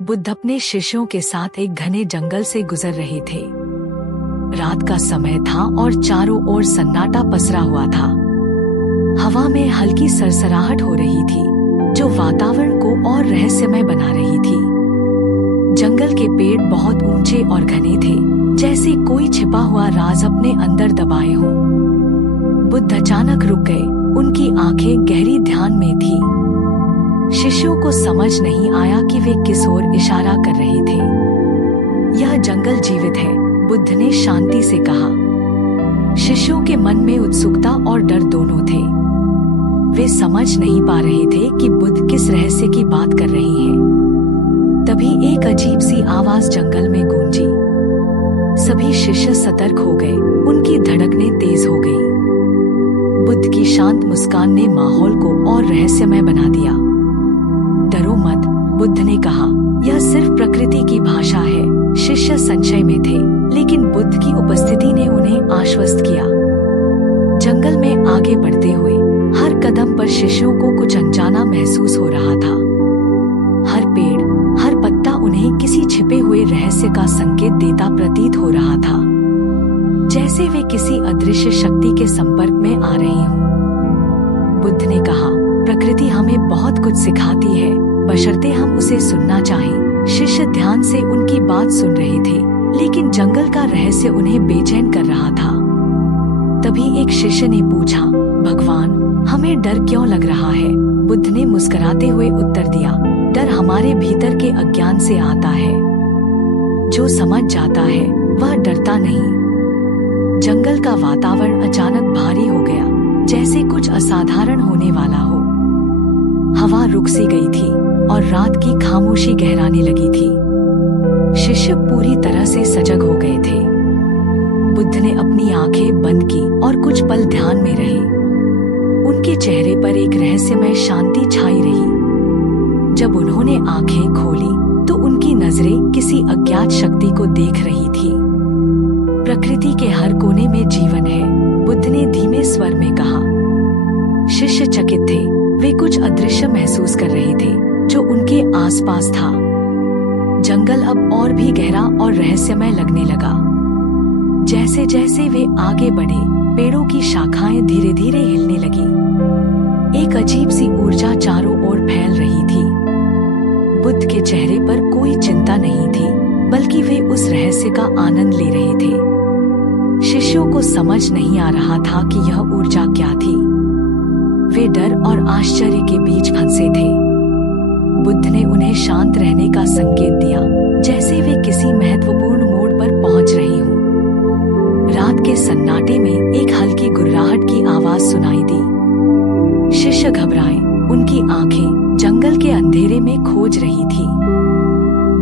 बुद्ध अपने शिष्यों के साथ एक घने जंगल से गुजर रहे थे। रात का समय था और चारों ओर सन्नाटा पसरा हुआ था। हवा में हल्की सरसराहट हो रही थी, जो वातावरण को और रहस्यमय बना रही थी। जंगल के पेड़ बहुत ऊंचे और घने थे, जैसे कोई छिपा हुआ राज अपने अंदर दबाए हों। बुद्ध अचानक रुक गए, उनकी आंखें गहरी ध्यान में थी। शिष्यों को समझ नहीं आया कि वे किस ओर इशारा कर रहे थे। यह जंगल जीवित है, बुद्ध ने शांति से कहा। शिष्यों के मन में उत्सुकता और डर दोनों थे। वे समझ नहीं पा रहे थे कि बुद्ध किस रहस्य की बात कर रहे हैं। तभी एक अजीब सी आवाज जंगल में गूंजी। सभी शिष्य सतर्क हो गए, उनकी धड़कनें तेज हो गईं। बुद्ध की शांत मुस्कान ने माहौल को और रहस्यमय बना दिया। डरो मत, बुद्ध ने कहा, यह सिर्फ प्रकृति की भाषा है। शिष्य संशय में थे, लेकिन बुद्ध की उपस्थिति ने उन्हें आश्वस्त किया। जंगल में आगे बढ़ते हुए हर कदम पर शिष्यों को कुछ अनजाना महसूस हो रहा था। हर पेड़, हर पत्ता उन्हें किसी छिपे हुए रहस्य का संकेत देता प्रतीत हो रहा था, जैसे वे किसी अदृश्य शक्ति के संपर्क में आ रहे हों। बुद्ध ने कहा, प्रकृति हमें बहुत कुछ सिखाती है, बशर्ते हम उसे सुनना चाहें। शिष्य ध्यान से उनकी बात सुन रहे थे, लेकिन जंगल का रहस्य उन्हें बेचैन कर रहा था। तभी एक शिष्य ने पूछा, भगवान, हमें डर क्यों लग रहा है? बुद्ध ने मुस्कुराते हुए उत्तर दिया, डर हमारे भीतर के अज्ञान से आता है। जो समझ जाता है वह डरता नहीं। जंगल का वातावरण अचानक भारी हो गया, जैसे कुछ असाधारण होने वाला हो। हवा रुक सी गई थी और रात की खामोशी गहराने लगी थी। शिष्य पूरी तरह से सजग हो गए थे। बुद्ध ने अपनी आंखें बंद की और कुछ पल ध्यान में रहे। उनके चेहरे पर एक रहस्यमय शांति छाई रही। जब उन्होंने आंखें खोली तो उनकी नजरें किसी अज्ञात शक्ति को देख रही थी। प्रकृति के हर कोने में जीवन है, बुद्ध ने धीमे स्वर में कहा। शिष्य चकित थे, वे कुछ अदृश्य महसूस कर रहे थे जो उनके आसपास था। जंगल अब और भी गहरा और रहस्यमय लगने लगा। जैसे जैसे वे आगे बढ़े, पेड़ों की शाखाएं धीरे धीरे हिलने लगी। एक अजीब सी ऊर्जा चारों ओर फैल रही थी। बुद्ध के चेहरे पर कोई चिंता नहीं थी, बल्कि वे उस रहस्य का आनंद ले रहे थे। शिष्यों को समझ नहीं आ रहा था कि यह ऊर्जा क्या थी। वे डर और आश्चर्य के बीच फंसे थे। बुद्ध ने उन्हें शांत रहने का संकेत दिया, जैसे वे किसी महत्वपूर्ण मोड़ पर पहुंच रहे हों। रात के सन्नाटे में एक हल्की गुर्राहट की आवाज सुनाई दी। शिष्य घबराए, उनकी आंखें जंगल के अंधेरे में खोज रही थी।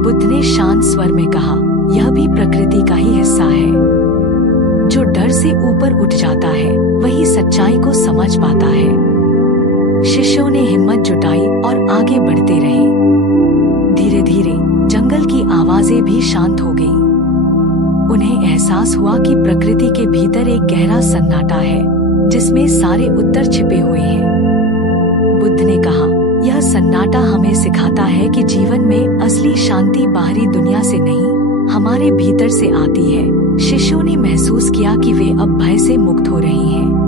बुद्ध ने शांत स्वर में कहा, यह भी प्रकृति का ही हिस्सा है। जो डर से ऊपर उठ जाता है वही सच्चाई को समझ पाता है। शिष्यों ने हिम्मत जुटाई और आगे बढ़ते रहे। धीरे धीरे जंगल की आवाजें भी शांत हो गईं। उन्हें एहसास हुआ कि प्रकृति के भीतर एक गहरा सन्नाटा है, जिसमें सारे उत्तर छिपे हुए हैं। बुद्ध ने कहा, यह सन्नाटा हमें सिखाता है कि जीवन में असली शांति बाहरी दुनिया से नहीं, हमारे भीतर से आती है। शिष्यों ने महसूस किया कि वे अब भय से मुक्त हो रहे हैं।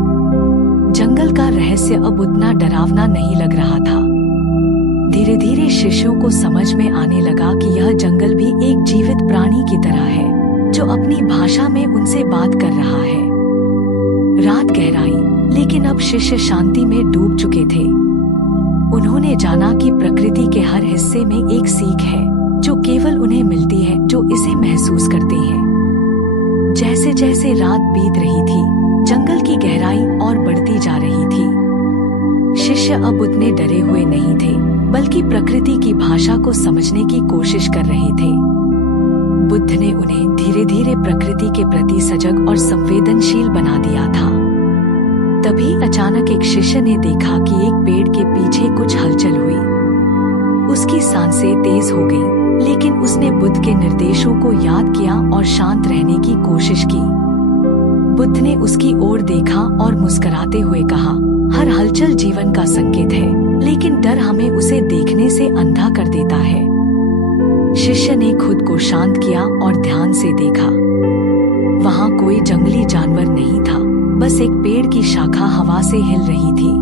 जंगल का रहस्य अब उतना डरावना नहीं लग रहा था। धीरे धीरे शिष्यों को समझ में आने लगा कि यह जंगल भी एक जीवित प्राणी की तरह है, जो अपनी भाषा में उनसे बात कर रहा है। रात गहराई, लेकिन अब शिष्य शांति में डूब चुके थे। उन्होंने जाना कि प्रकृति के हर हिस्से में एक सीख है, जो केवल उन्हें मिलती है जो इसे महसूस करते हैं। जैसे जैसे रात बीत रही थी, जंगल की गहराई और बढ़ती जा रही थी। शिष्य अब उतने डरे हुए नहीं थे, बल्कि प्रकृति की भाषा को समझने की कोशिश कर रहे थे। बुद्ध ने उन्हें धीरे धीरे प्रकृति के प्रति सजग और संवेदनशील बना दिया था। तभी अचानक एक शिष्य ने देखा कि एक पेड़ के पीछे कुछ हलचल हुई। उसकी सांसें तेज हो गईं, लेकिन उसने बुद्ध के निर्देशों को याद किया और शांत रहने की कोशिश की। बुद्ध ने उसकी ओर देखा और मुस्कुराते हुए कहा, हर हलचल जीवन का संकेत है, लेकिन डर हमें उसे देखने से अंधा कर देता है। शिष्य ने खुद को शांत किया और ध्यान से देखा। वहां कोई जंगली जानवर नहीं था, बस एक पेड़ की शाखा हवा से हिल रही थी।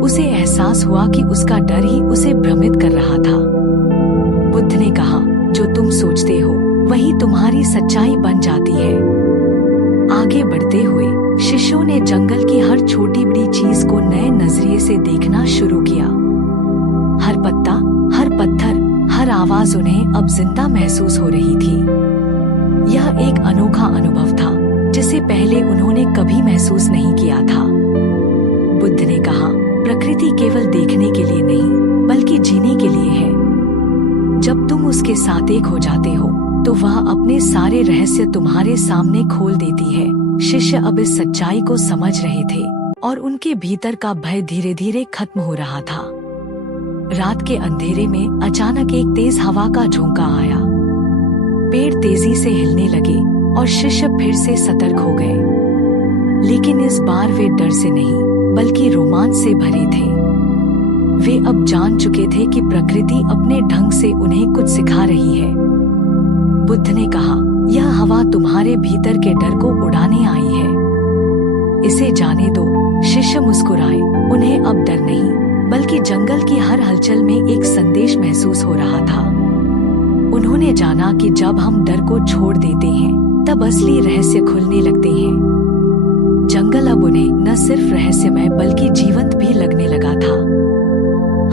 उसे एहसास हुआ कि उसका डर ही उसे भ्रमित कर रहा था। बुद्ध ने कहा, जो तुम सोचते हो वही तुम्हारी सच्चाई बन जाती है। आगे बढ़ते हुए शिष्यों ने जंगल की हर छोटी बड़ी चीज को नए नजरिए से देखना शुरू किया। हर पत्ता, हर पत्थर, हर आवाज उन्हें अब जिंदा महसूस हो रही थी। यह एक अनोखा अनुभव था जिसे पहले उन्होंने कभी महसूस नहीं किया था। बुद्ध ने कहा, प्रकृति केवल देखने के लिए नहीं बल्कि जीने के लिए है। जब तुम उसके साथ एक हो जाते हो तो वह अपने सारे रहस्य तुम्हारे सामने खोल देती है। शिष्य अब इस सच्चाई को समझ रहे थे और उनके भीतर का भय धीरे धीरे खत्म हो रहा था। रात के अंधेरे में अचानक एक तेज हवा का झोंका आया। पेड़ तेजी से हिलने लगे और शिष्य फिर से सतर्क हो गए। लेकिन इस बार वे डर से नहीं बल्कि रोमांच से भरे थे। वे अब जान चुके थे कि प्रकृति अपने ढंग से उन्हें कुछ सिखा रही है। बुद्ध ने कहा, यह हवा तुम्हारे भीतर के डर को उड़ाने आई है। इसे जाने दो। शिष्य मुस्कुराए। उन्हें अब डर नहीं बल्कि जंगल की हर हलचल में एक संदेश महसूस हो रहा था। उन्होंने जाना कि जब हम डर को छोड़ देते हैं तब असली रहस्य खुलने लगते हैं। जंगल अब उन्हें न सिर्फ रहस्यमय बल्कि जीवंत भी लगने लगा था।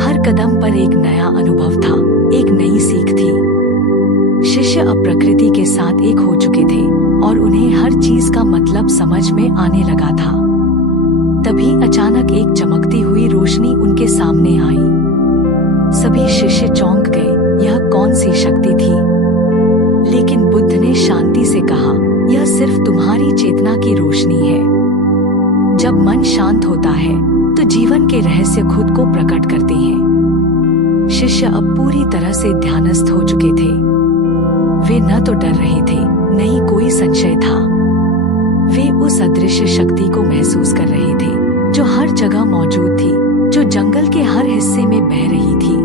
हर कदम पर एक नया अनुभव था, एक नई सीख थी। शिष्य अब प्रकृति के साथ एक हो चुके थे और उन्हें हर चीज का मतलब समझ में आने लगा था। तभी अचानक एक चमकती हुई रोशनी उनके सामने आई। सभी शिष्य चौंक गए। यह कौन सी शक्ति थी? लेकिन बुद्ध ने शांति से कहा, यह सिर्फ तुम्हारी चेतना की रोशनी है। जब मन शांत होता है तो जीवन के रहस्य खुद को प्रकट करते हैं। शिष्य अब पूरी तरह से ध्यानस्थ हो चुके थे। वे न तो डर रहे थे, न ही कोई संशय था। वे उस अदृश्य शक्ति को महसूस कर रहे थे जो हर जगह मौजूद थी, जो जंगल के हर हिस्से में बह रही थी।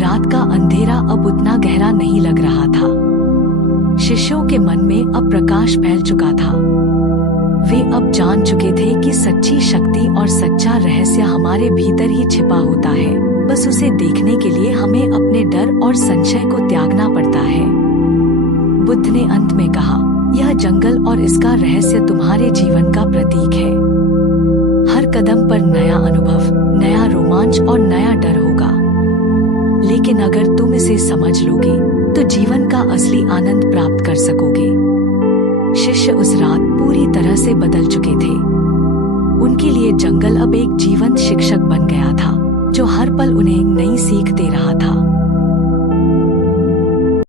रात का अंधेरा अब उतना गहरा नहीं लग रहा था। शिष्यों के मन में अब प्रकाश फैल चुका था। वे अब जान चुके थे कि सच्ची शक्ति और सच्चा रहस्य हमारे भीतर ही छिपा होता है। बस उसे देखने के लिए हमें अपने डर और संशय को त्यागना पड़ता है। बुद्ध ने अंत में कहा, यह जंगल और इसका रहस्य तुम्हारे जीवन का प्रतीक है। हर कदम पर नया अनुभव, नया रोमांच और नया डर होगा। लेकिन अगर तुम इसे समझ लोगे तो जीवन का असली आनंद प्राप्त कर सकोगे। शिष्य उस रात पूरी तरह से बदल चुके थे। उनके लिए जंगल अब एक जीवंत शिक्षक बन गया था जो हर पल उन्हें नई सीख दे रहा था।